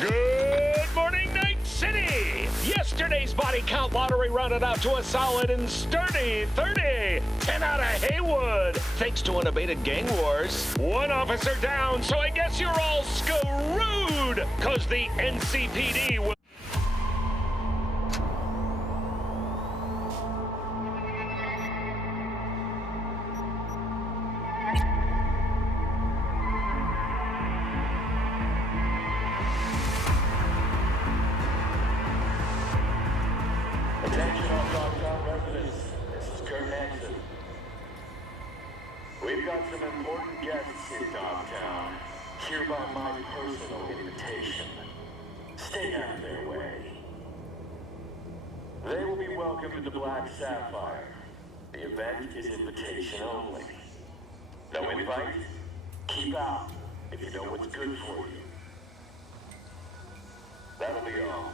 Good morning, Night City! Yesterday's body count lottery rounded out to a solid and sturdy 30. 10 out of Haywood, thanks to unabated gang wars. One officer down, so I guess you're all screwed, cause the NCPD will... Attention all Dogtown residents, this is Kurt Hansen. We've got some important guests in Dogtown, here by my personal invitation. Stay out of their way. They will be welcomed into Black Sapphire. The event is invitation only. No invite? Keep out, if you know what's good for you. That'll be all.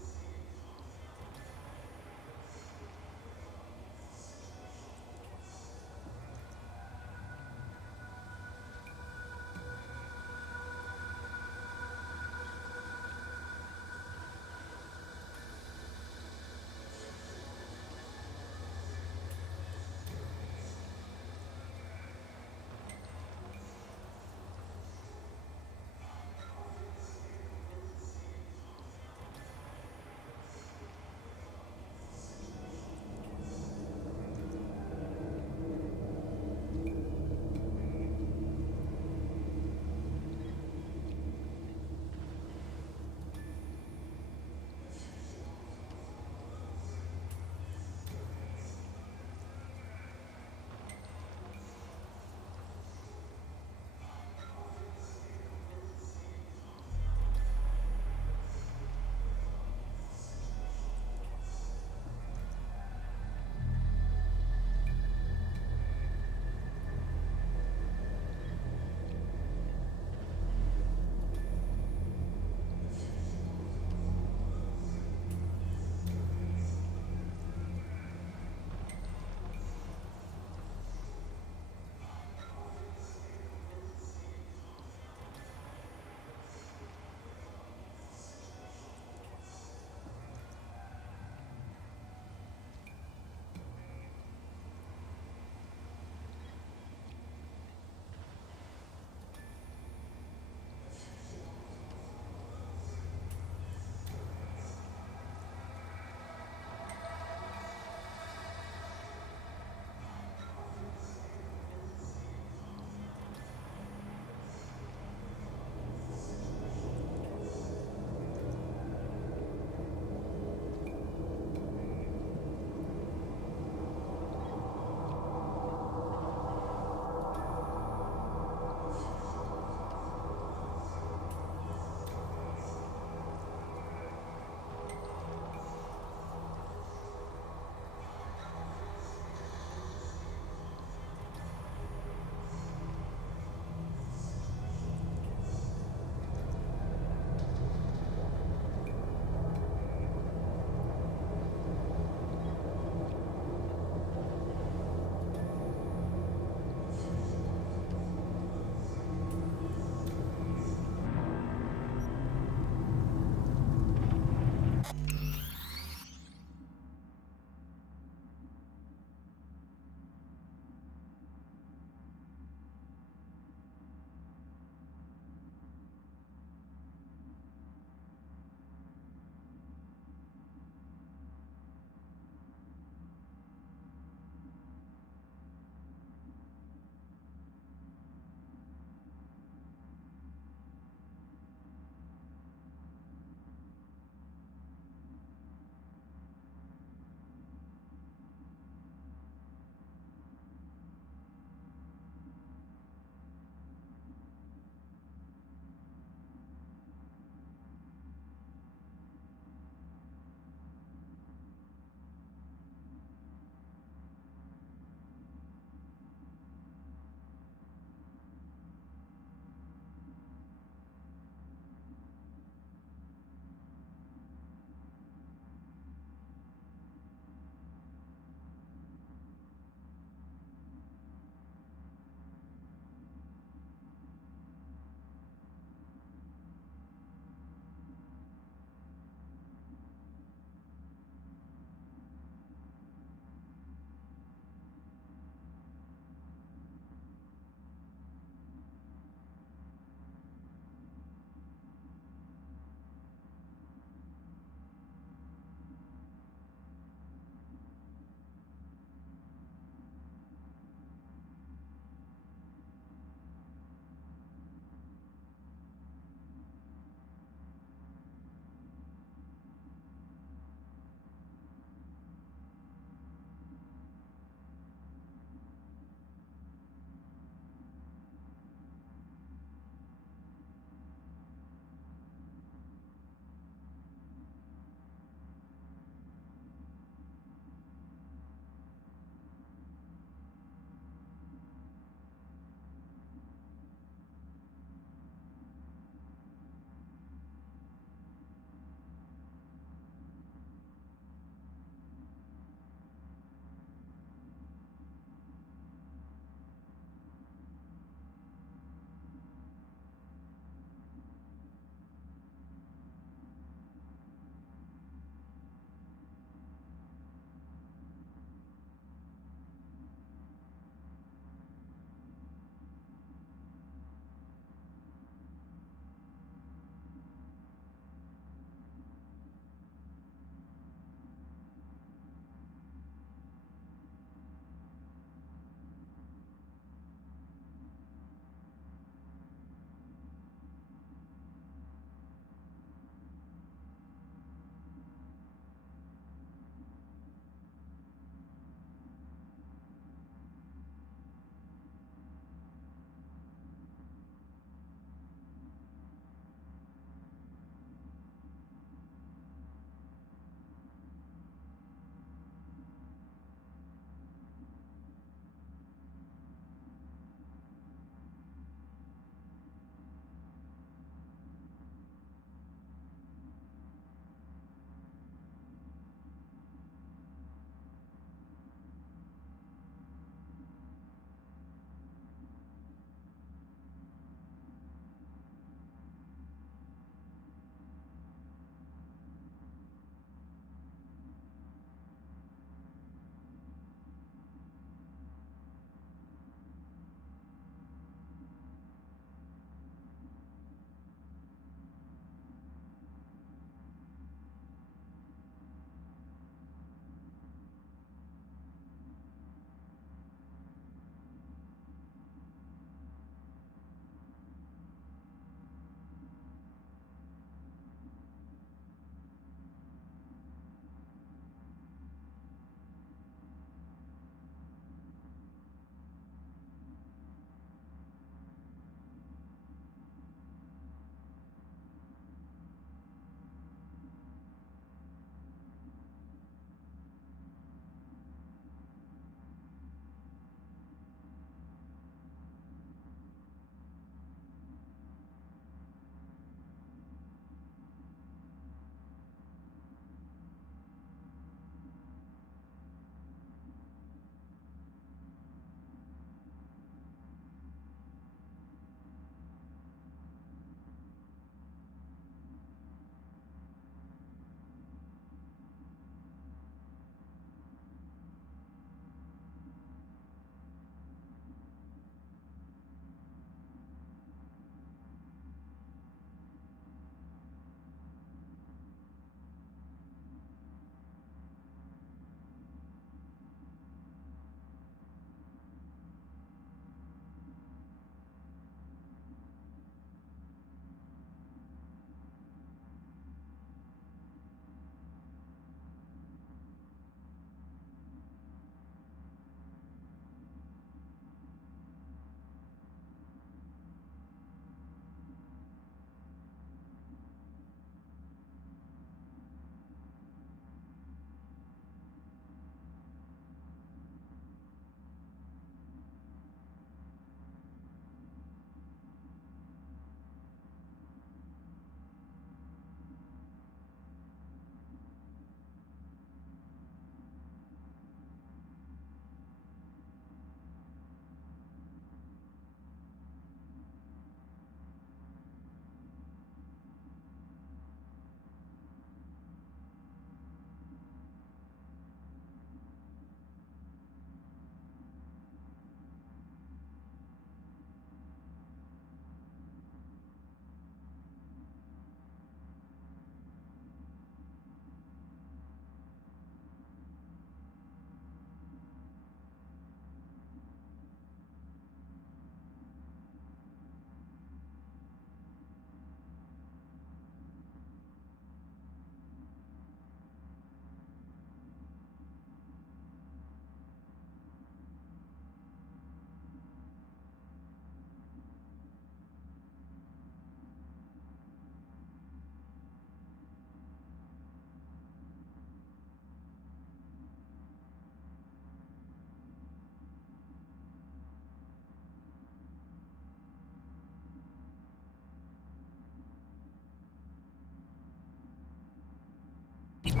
Well,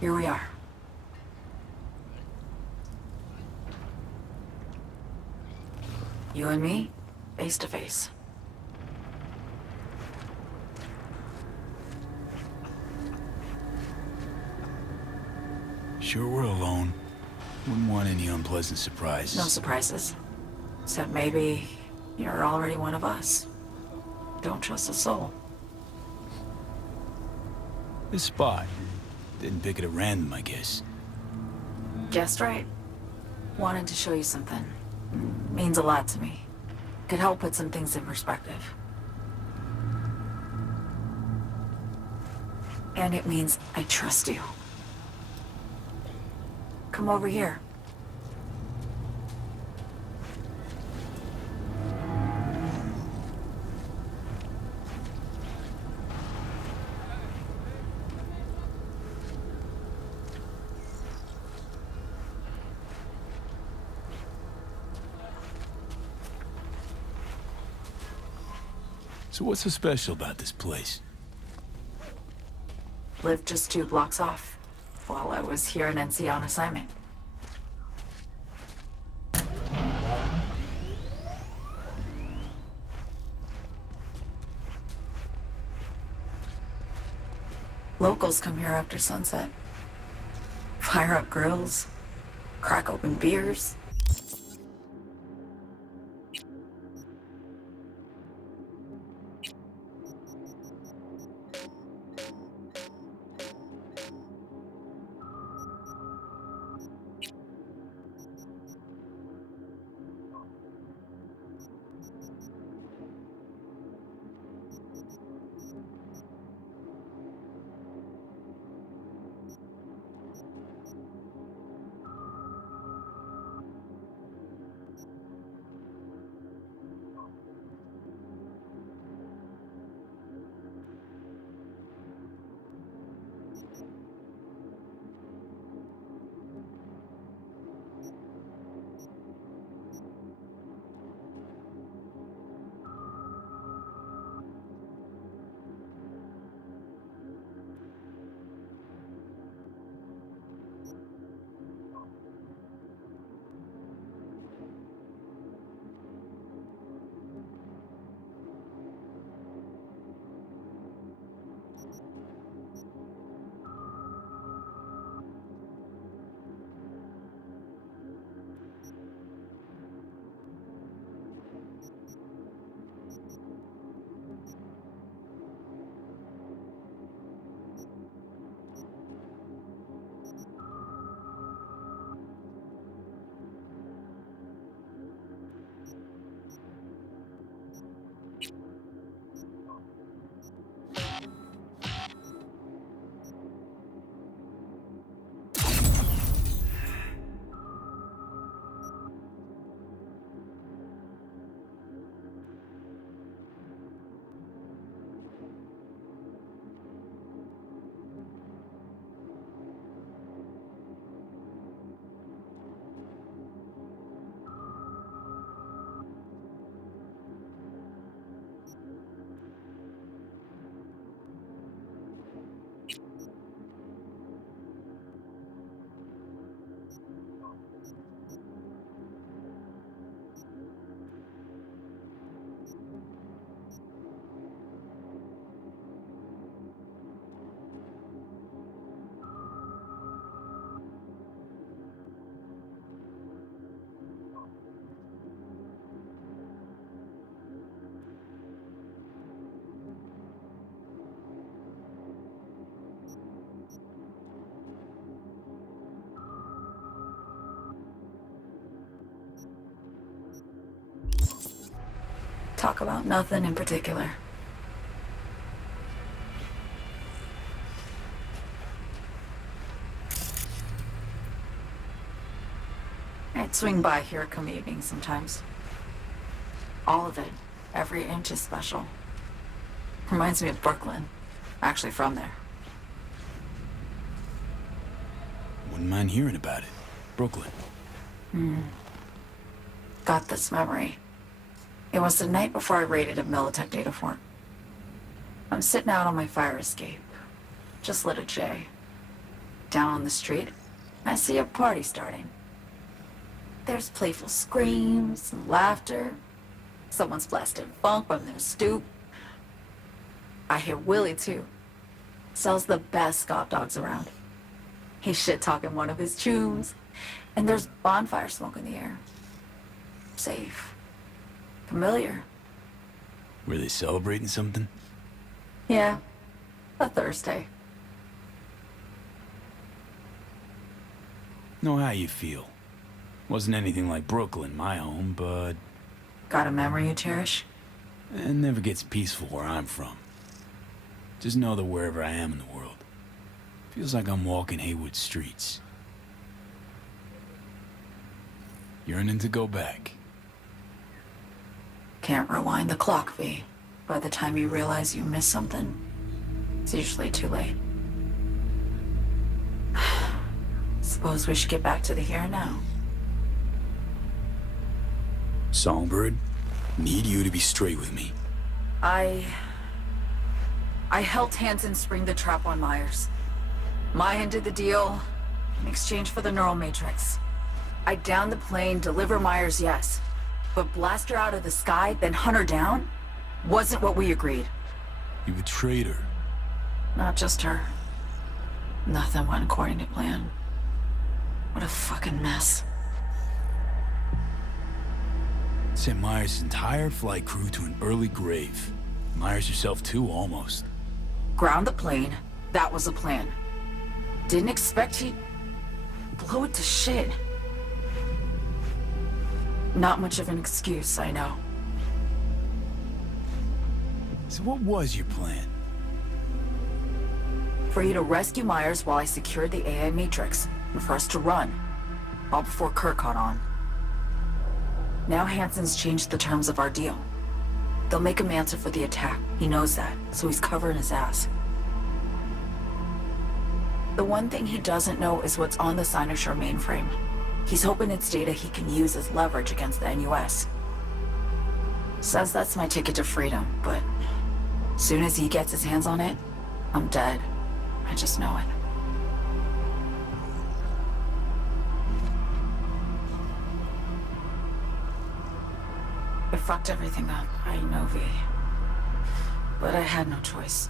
here we are. You and me, face to face. Sure we're alone. Wouldn't want any unpleasant surprises. No surprises. Except maybe you're already one of us. Don't trust a soul. This spot. Didn't pick it at random, I guess. Guessed right. Wanted to show you something. Means a lot to me. Could help put some things in perspective. And it means I trust you. Come over here. So what's so special about this place? Lived just 2 blocks off, while I was here in NC on assignment. Locals come here after sunset. Fire up grills, crack open beers. Talk about nothing in particular. I'd swing by here come evening sometimes. All of it, every inch is special. Reminds me of Brooklyn. Actually from there. Wouldn't mind hearing about it. Brooklyn. Got this memory. It was the night before I raided a Militech data fort. I'm sitting out on my fire escape. Just lit a J. Down on the street, I see a party starting. There's playful screams and laughter. Someone's blasting funk from their stoop. I hear Willie, too. Sells the best Scott dogs around. He's shit-talking one of his tunes, and there's bonfire smoke in the air. Safe. Familiar. Were they celebrating something? Yeah. A Thursday. Know how you feel. Wasn't anything like Brooklyn, my home, but... Got a memory you cherish? It never gets peaceful where I'm from. Just know that wherever I am in the world, feels like I'm walking Haywood streets. Yearning to go back. Can't rewind the clock, V. By the time you realize you missed something, it's usually too late. Suppose we should get back to the here and now. Songbird, need you to be straight with me. I helped Hansen spring the trap on Myers. Maya did the deal in exchange for the neural matrix. I downed the plane, deliver Myers, yes. But blast her out of the sky, then hunt her down? Wasn't what we agreed. You betrayed her. Not just her. Nothing went according to plan. What a fucking mess. Sent Myers' entire flight crew to an early grave. Myers herself too, almost. Ground the plane. That was the plan. Didn't expect he'd blow it to shit. Not much of an excuse, I know. So what was your plan? For you to rescue Myers while I secured the AI Matrix, and for us to run. All before Kurt caught on. Now Hansen's changed the terms of our deal. They'll make him answer for the attack. He knows that, so he's covering his ass. The one thing he doesn't know is what's on the Cynosure mainframe. He's hoping it's data he can use as leverage against the NUS. Says that's my ticket to freedom, but soon as he gets his hands on it, I'm dead. I just know it. I fucked everything up, I know, V. But I had no choice.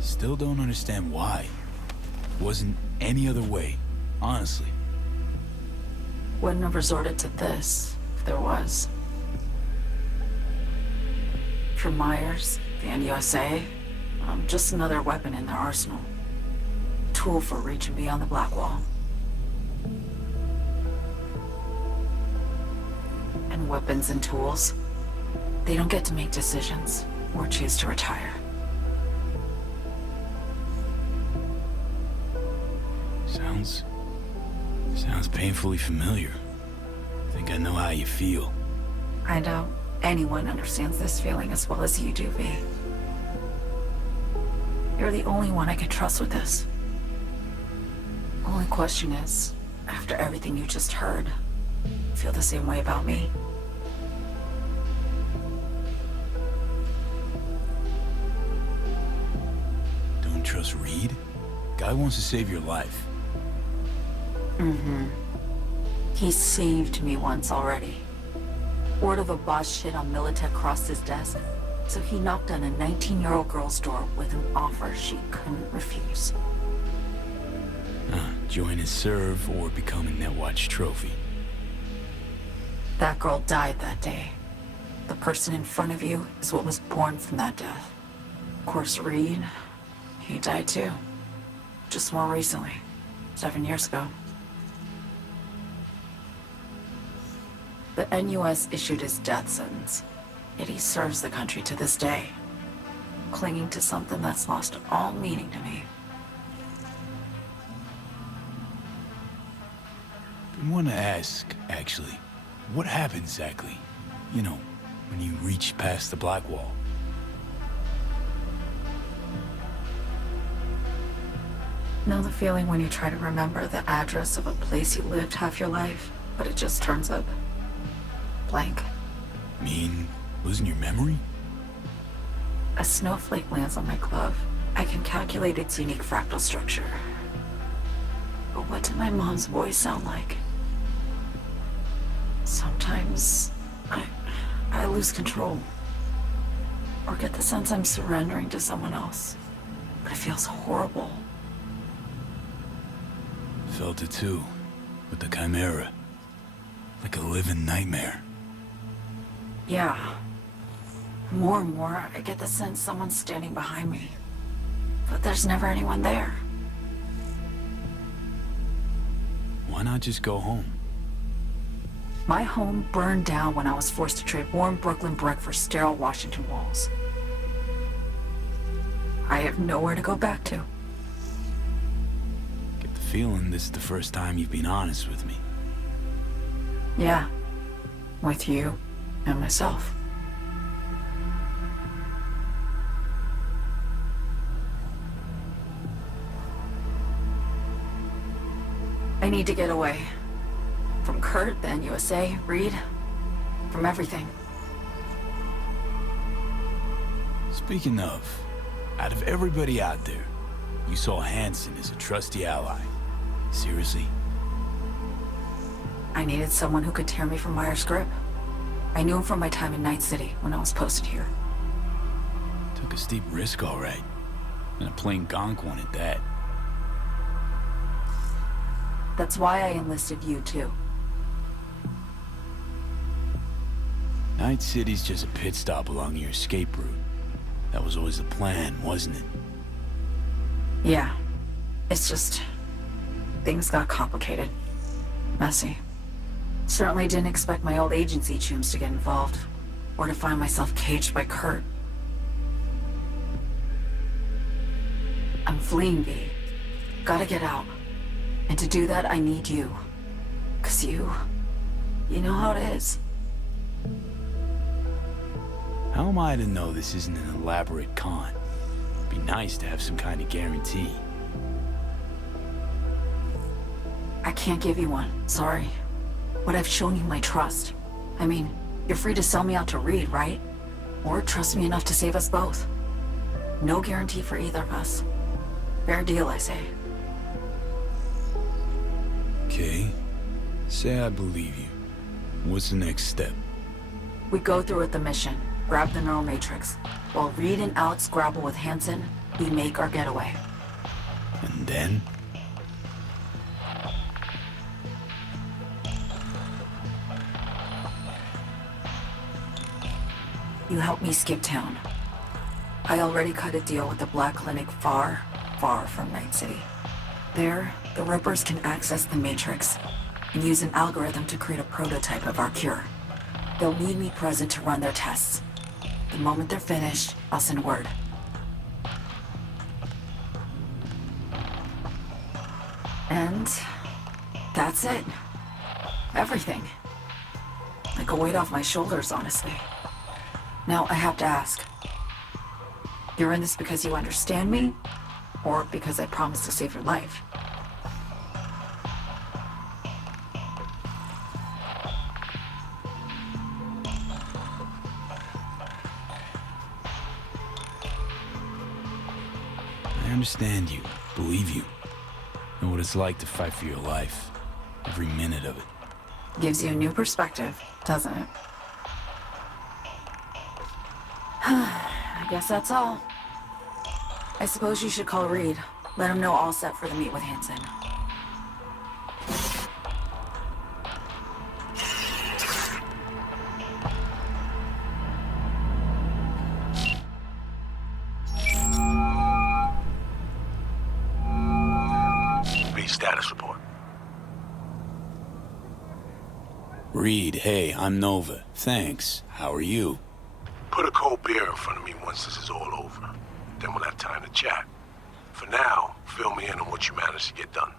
Still don't understand why. Wasn't any other way, honestly. Wouldn't have resorted to this, if there was. For Myers, the NUSA, I'm just another weapon in their arsenal. Tool for reaching beyond the Black Wall. And weapons and tools, they don't get to make decisions or choose to retire. Sounds painfully familiar. Think I know how you feel. I doubt anyone understands this feeling as well as you do, V. You're the only one I can trust with this. Only question is, after everything you just heard, feel the same way about me? Don't trust Reed? Guy wants to save your life. Mm-hmm. He saved me once already. Word of a boss shit on Militech crossed his desk, so he knocked on a 19-year-old girl's door with an offer she couldn't refuse. Join his serve or become a Netwatch trophy. That girl died that day. The person in front of you is what was born from that death. Of course, Reed, he died too. Just more recently. 7 years ago. The NUS issued his death sentence, yet he serves the country to this day, clinging to something that's lost all meaning to me. I want to ask, actually, what happened exactly? You know, when you reach past the black wall. Know the feeling when you try to remember the address of a place you lived half your life, but it just turns up blank? Mean losing your memory? A snowflake lands on my glove. I can calculate its unique fractal structure. But what did my mom's voice sound like? Sometimes I lose control. Or get the sense I'm surrendering to someone else. But it feels horrible. Felt it too, with the Chimera. Like a living nightmare. Yeah. More and more, I get the sense someone's standing behind me. But there's never anyone there. Why not just go home? My home burned down when I was forced to trade warm Brooklyn brick for sterile Washington walls. I have nowhere to go back to. Get the feeling this is the first time you've been honest with me. Yeah. With you and myself. I need to get away. From Kurt, then USA, Reed. From everything. Speaking of, out of everybody out there, you saw Hansen as a trusty ally. Seriously? I needed someone who could tear me from Myers' grip. I knew him from my time in Night City when I was posted here. Took a steep risk, all right. And a plain gonk one at that. That's why I enlisted you, too. Night City's just a pit stop along your escape route. That was always the plan, wasn't it? Yeah. It's just... things got complicated. Messy. Certainly didn't expect my old agency chooms to get involved. Or to find myself caged by Kurt. I'm fleeing, V. Gotta get out. And to do that, I need you. 'Cause you know how it is. How am I to know this isn't an elaborate con? It'd be nice to have some kind of guarantee. I can't give you one, sorry. But I've shown you my trust. I mean, you're free to sell me out to Reed, right? Or trust me enough to save us both. No guarantee for either of us. Fair deal, I say. Okay. Say I believe you. What's the next step? We go through with the mission, grab the neural matrix. While Reed and Alex grapple with Hansen, we make our getaway. And then? You help me skip town. I already cut a deal with the Black Clinic far, far from Night City. There, the Rippers can access the Matrix and use an algorithm to create a prototype of our cure. They'll need me present to run their tests. The moment they're finished, I'll send word. And that's it. Everything. Like a weight off my shoulders, honestly. Now, I have to ask. You're in this because you understand me? Or because I promised to save your life? I understand you, believe you. Know what it's like to fight for your life. Every minute of it. Gives you a new perspective, doesn't it? I guess that's all. I suppose you should call Reed. Let him know all set for the meet with Hansen. Read status report. Reed, hey, I'm Nova. Thanks. How are you? Put a cold beer in front of me once this is all over. Then we'll have time to chat. For now, fill me in on what you managed to get done.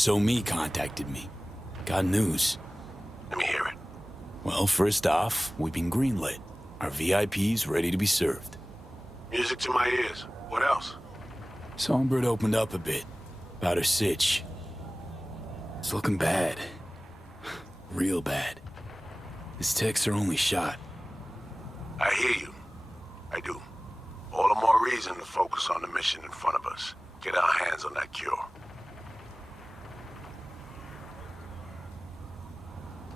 So Me contacted me. Got news. Let me hear it. Well, first off, we've been greenlit. Our VIPs ready to be served. Music to my ears. What else? Songbird opened up a bit about her sitch. It's looking bad. Real bad. This tech's her only shot. I hear you. I do. All the more reason to focus on the mission in front of us. Get our hands on that cure.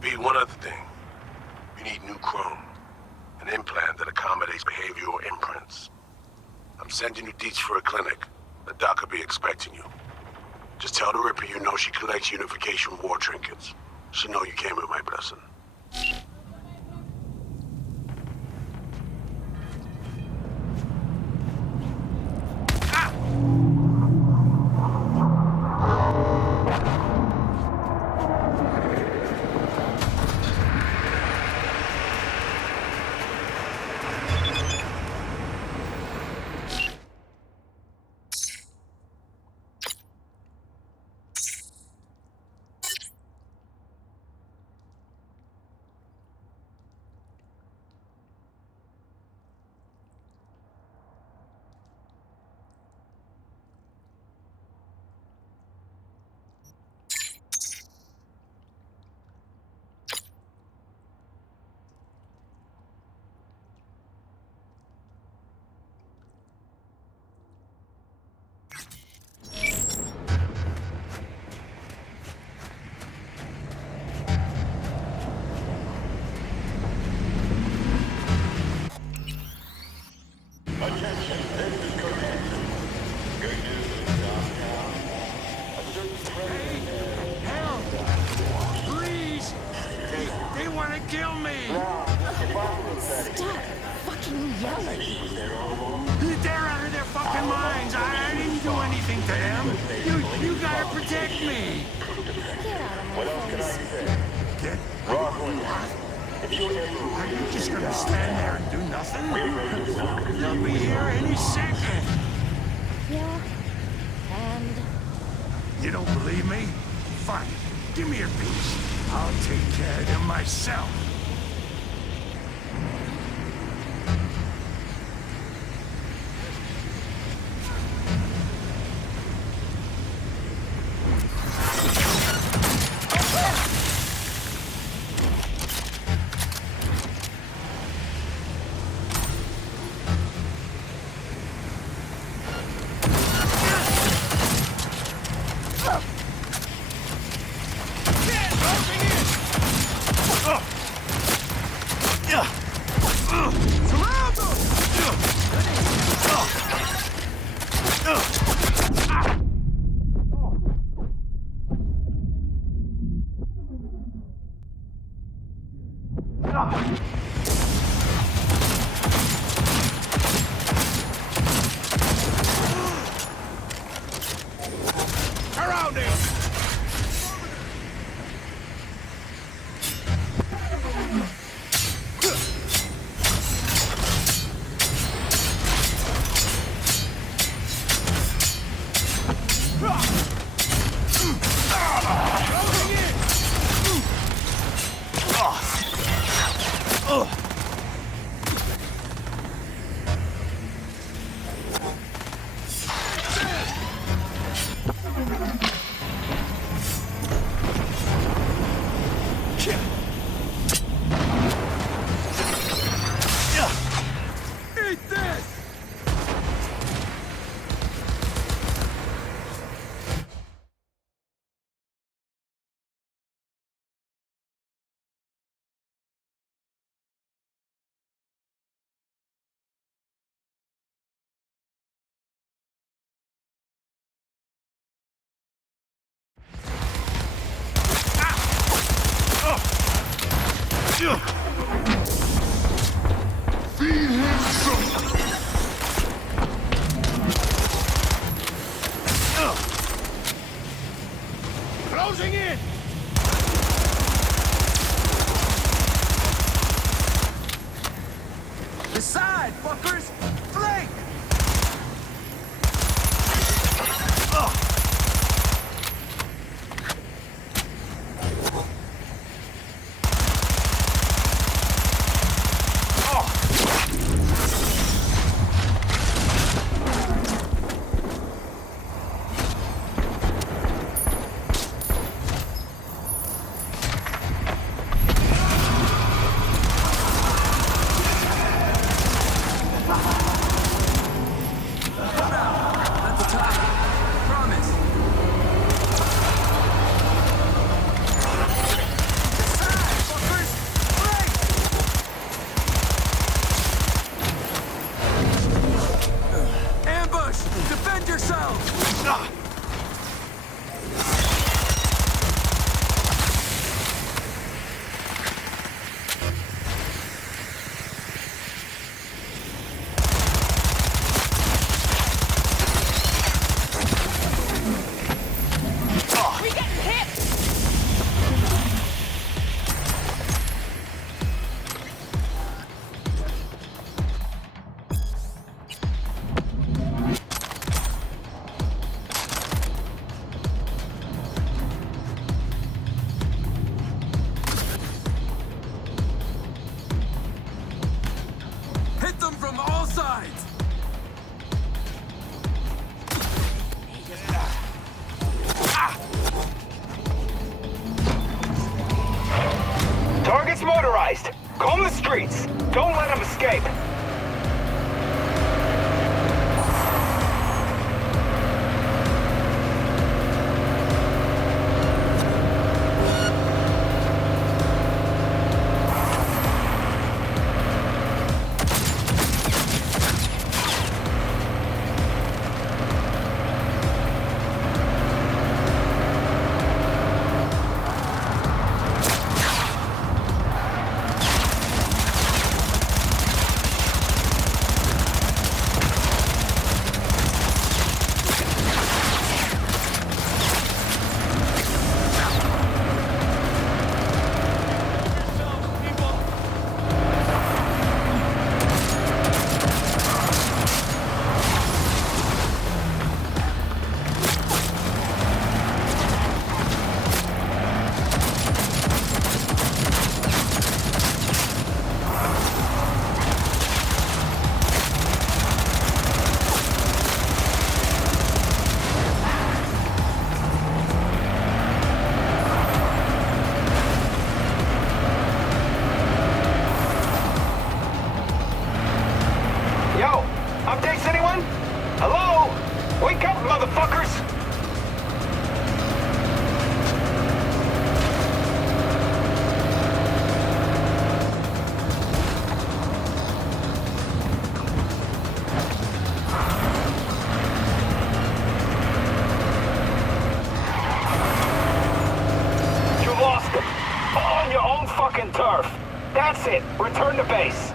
Pete, one other thing. You need new chrome. An implant that accommodates behavioral imprints. I'm sending you deets for a clinic. The doc will be expecting you. Just tell the Ripper you know she collects unification war trinkets. She'll know you came with my blessing. You don't believe me? Fine. Give me your piece. I'll take care of them myself. Feed him something. Closing in. The side, fuckers! Flank! Target's motorized. Comb the streets. Don't let them escape. Updates, anyone? Hello? Wake up, motherfuckers! You lost them. On your own fucking turf. That's it. Return to base.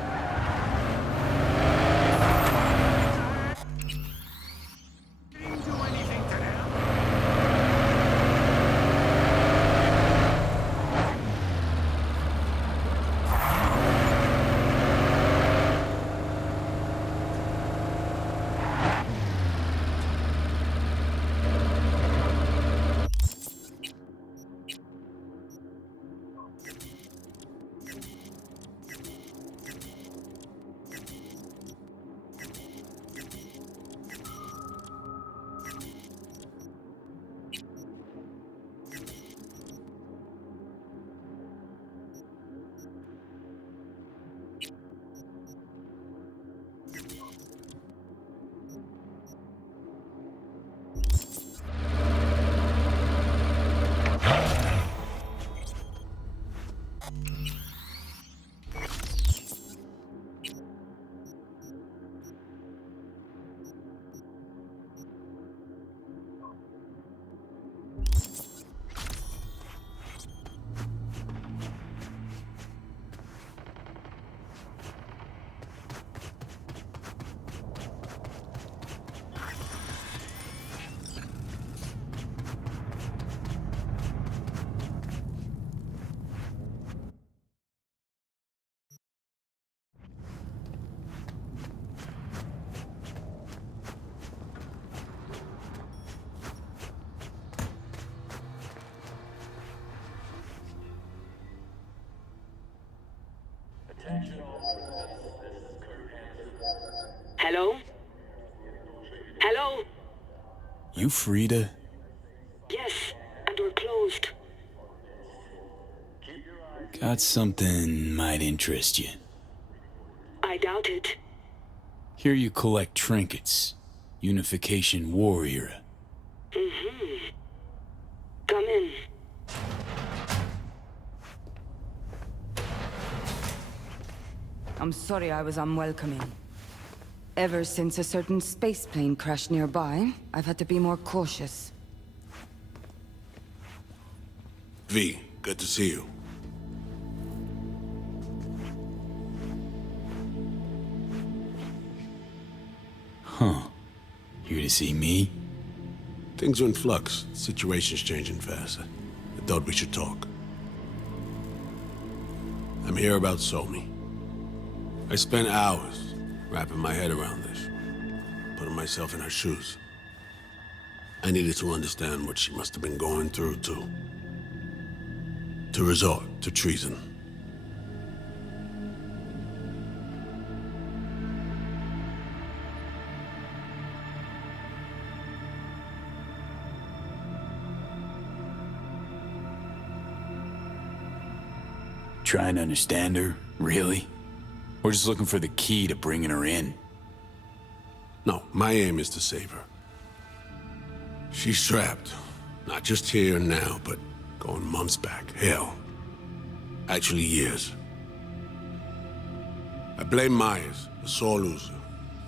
Hello? Hello? You Frida? Yes, and we're closed. Got something might interest you. I doubt it. Here you collect trinkets. Unification War era. Mm-hmm. Come in. I'm sorry I was unwelcoming. Ever since a certain space plane crashed nearby, I've had to be more cautious. V, good to see you. Huh. Here to see me? Things are in flux. Situation's changing fast. I thought we should talk. I'm here about Somi. I spent hours wrapping my head around this, putting myself in her shoes. I needed to understand what she must have been going through to resort to treason. Trying to understand her, really? Or just looking for the key to bringing her in? No, my aim is to save her. She's trapped. Not just here and now, but going months back. Hell. Actually years. I blame Myers, the sore loser.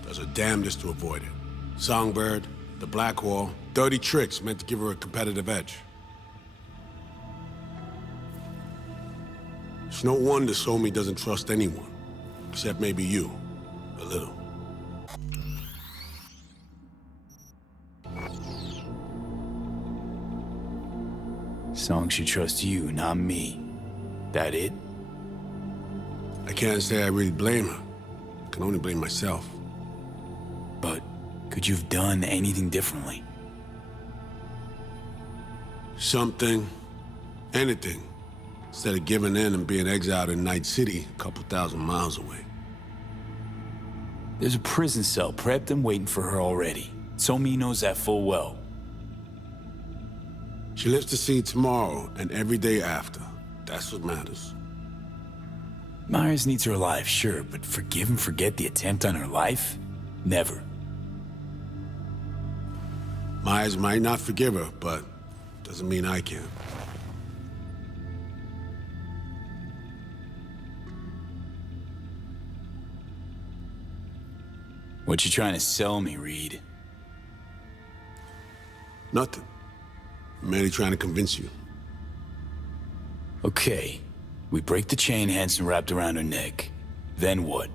Does her damnedest to avoid it. Songbird, the Black Wall, dirty tricks meant to give her a competitive edge. It's no wonder Somi doesn't trust anyone. Except maybe you. A little. Song should trust you, not me. That it? I can't say I really blame her. I can only blame myself. But could you have done anything differently? Something. Anything. Instead of giving in and being exiled in Night City, a couple thousand miles away. There's a prison cell prepped and waiting for her already. Somi knows that full well. She lives to see tomorrow and every day after. That's what matters. Myers needs her alive, sure, but forgive and forget the attempt on her life? Never. Myers might not forgive her, but doesn't mean I can. What you trying to sell me, Reed? Nothing. I'm merely trying to convince you. Okay. We break the chain Hanson wrapped around her neck. Then what?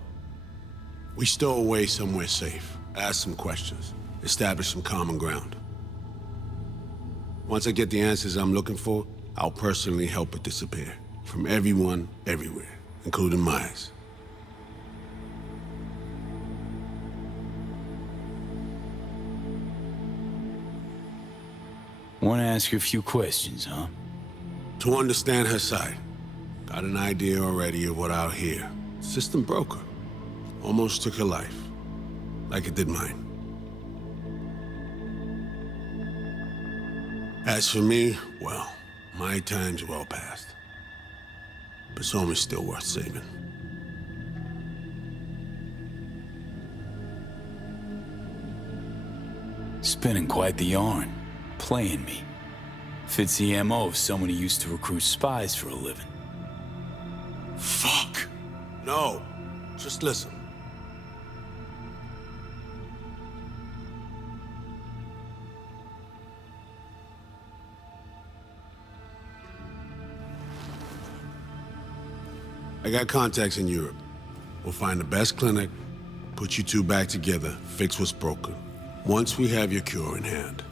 We stow away somewhere safe, ask some questions, establish some common ground. Once I get the answers I'm looking for, I'll personally help it disappear. From everyone, everywhere, including Myers. Want to ask you a few questions, huh? To understand her side. Got an idea already of what I'll hear. System broke her. Almost took her life. Like it did mine. As for me, well, my time's well past. But Somi's still worth saving. Spinning quite the yarn. Playing me. Fits the MO of someone who used to recruit spies for a living. Fuck! No. Just listen. I got contacts in Europe. We'll find the best clinic, put you two back together, fix what's broken. Once we have your cure in hand.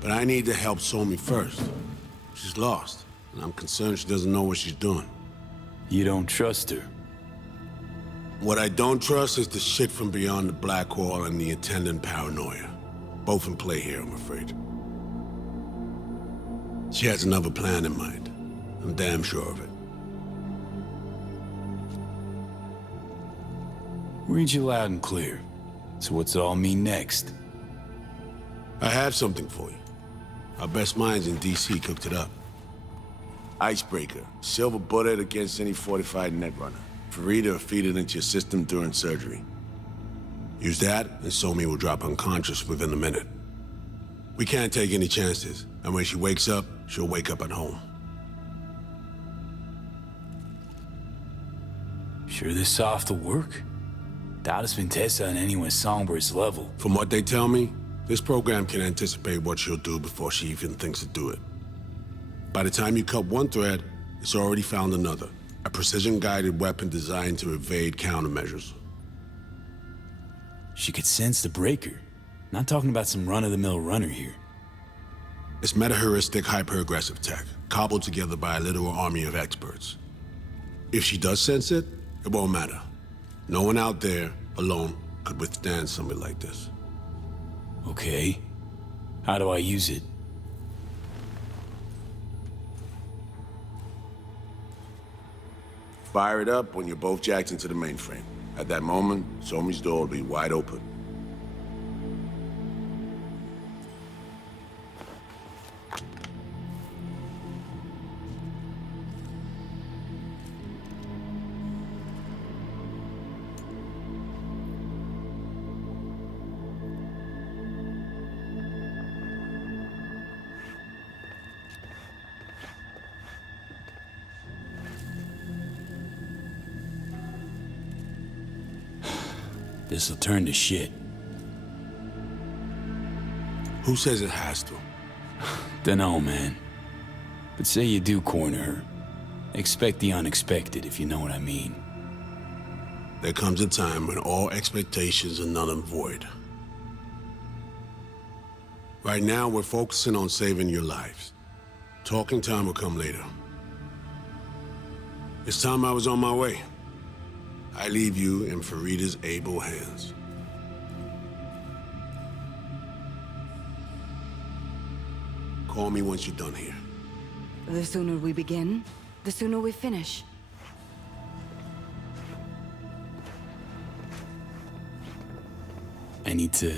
But I need to help Somi first. She's lost, and I'm concerned she doesn't know what she's doing. You don't trust her? What I don't trust is the shit from beyond the Black Wall and the attendant paranoia. Both in play here, I'm afraid. She has another plan in mind. I'm damn sure of it. Read you loud and clear. So what's it all mean next? I have something for you. Our best minds in DC cooked it up. Icebreaker. Silver bullet against any fortified netrunner. Farida feed it into your system during surgery. Use that, and Somi will drop unconscious within a minute. We can't take any chances, and when she wakes up, she'll wake up at home. Sure this soft will work? Doubt it's been tested on anyone Songbird's level. From what they tell me, this program can anticipate what she'll do before she even thinks to do it. By the time you cut one thread, it's already found another. A precision-guided weapon designed to evade countermeasures. She could sense the breaker. Not talking about some run-of-the-mill runner here. It's meta-heuristic hyper-aggressive tech, cobbled together by a literal army of experts. If she does sense it, it won't matter. No one out there, alone, could withstand something like this. Okay. How do I use it? Fire it up when you're both jacked into the mainframe. At that moment, Somi's door will be wide open. This'll turn to shit. Who says it has to? Dunno, man. But say you do corner her. Expect the unexpected, if you know what I mean. There comes a time when all expectations are null and void. Right now, we're focusing on saving your lives. Talking time will come later. It's time I was on my way. I leave you in Farida's able hands. Call me once you're done here. The sooner we begin, the sooner we finish. I need to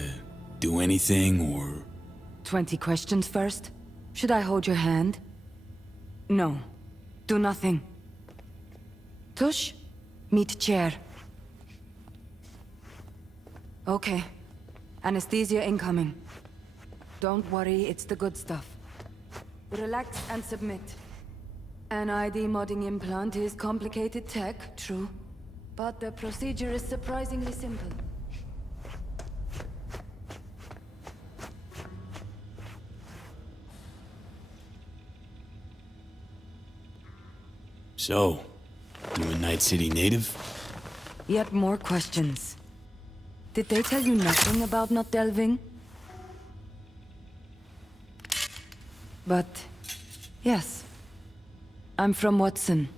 do anything, or... 20 questions first? Should I hold your hand? No. Do nothing. Tush? Meet chair. Okay. Anesthesia incoming. Don't worry, it's the good stuff. Relax and submit. An ID modding implant is complicated tech, true. But the procedure is surprisingly simple. So, you a Night City native? Yet more questions. Did they tell you nothing about not delving? But, yes. I'm from Watson.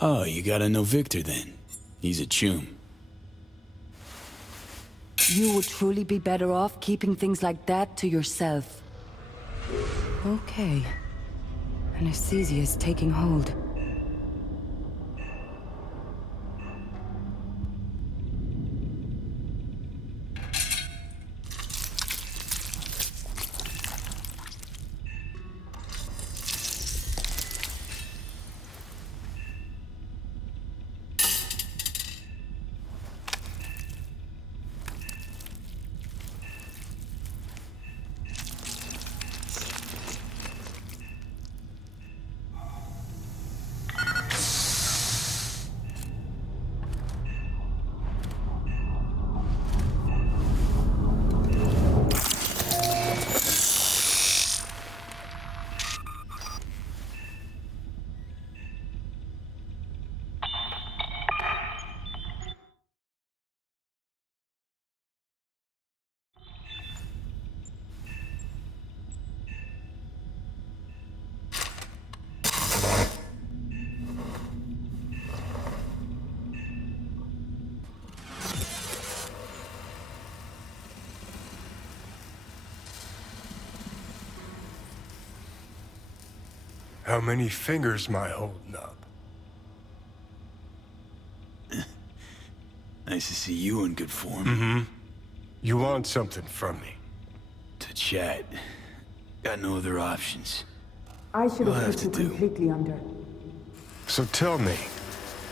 Oh, you gotta know Victor then. He's a chum. You would truly be better off keeping things like that to yourself. Okay. Anesthesia is taking hold. How many fingers am I holding up? Nice to see you in good form. You want something from me? To chat. Got no other options. I should We'll have have put to you do. completely under. So tell me,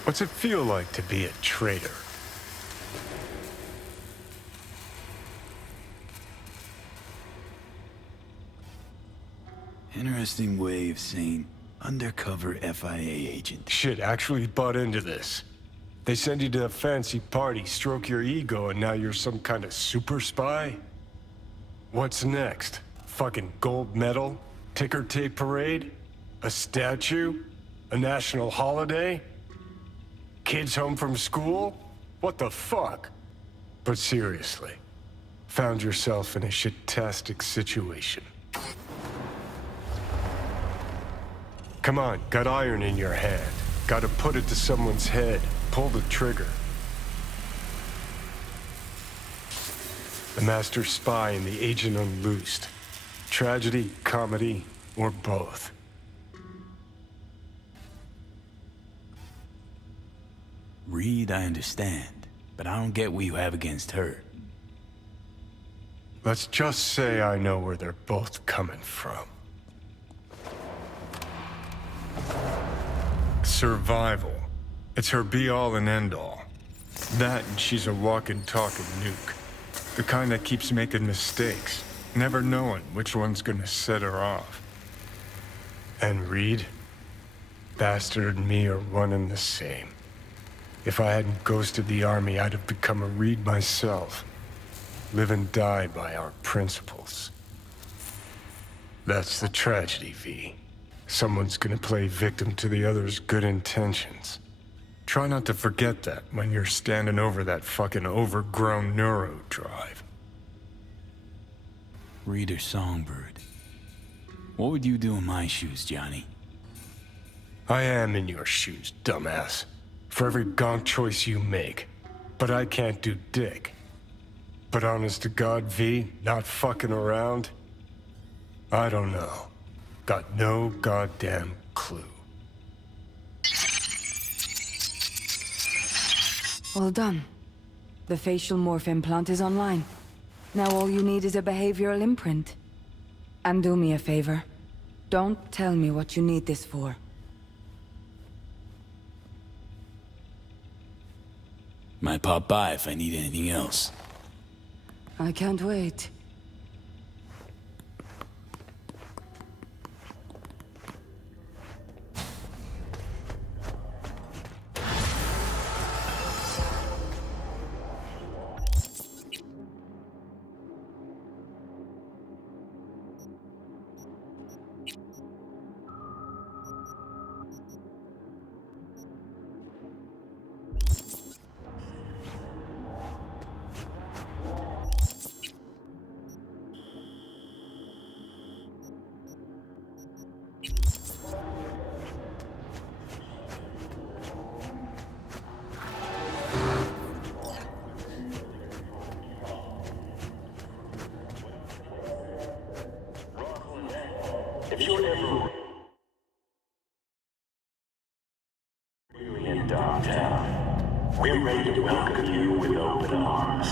what's it feel like to be a traitor? Interesting way of saying undercover FIA agent. Shit, actually bought into this. They send you to a fancy party, stroke your ego, and now you're some kind of super spy? What's next? Fucking gold medal? Ticker tape parade? A statue? A national holiday? Kids home from school? What the fuck? But seriously, found yourself in a shit-tastic situation. Come on, got iron in your hand. Gotta put it to someone's head. Pull the trigger. The master spy and the agent unloosed. Tragedy, comedy, or both. Reed, I understand, but I don't get what you have against her. Let's just say I know where they're both coming from. Survival. It's her be-all and end-all. That and she's a walking, talking nuke. The kind that keeps making mistakes, never knowing which one's gonna set her off. And Reed? Bastard and me are one and the same. If I hadn't ghosted the army, I'd have become a Reed myself. Live and die by our principles. That's the tragedy, V. Someone's gonna play victim to the other's good intentions. Try not to forget that when you're standing over that fucking overgrown neuro drive. Reed or Songbird. What would you do in my shoes, Johnny? I am in your shoes, dumbass. For every gonk choice you make. But I can't do dick. But honest to God, V, not fucking around? I don't know. Got no goddamn clue. Well done. The facial morph implant is online. Now all you need is a behavioral imprint. And do me a favor. Don't tell me what you need this for. Might pop by if I need anything else. I can't wait. If you're ever really in Dogtown, we're ready to welcome you with open arms.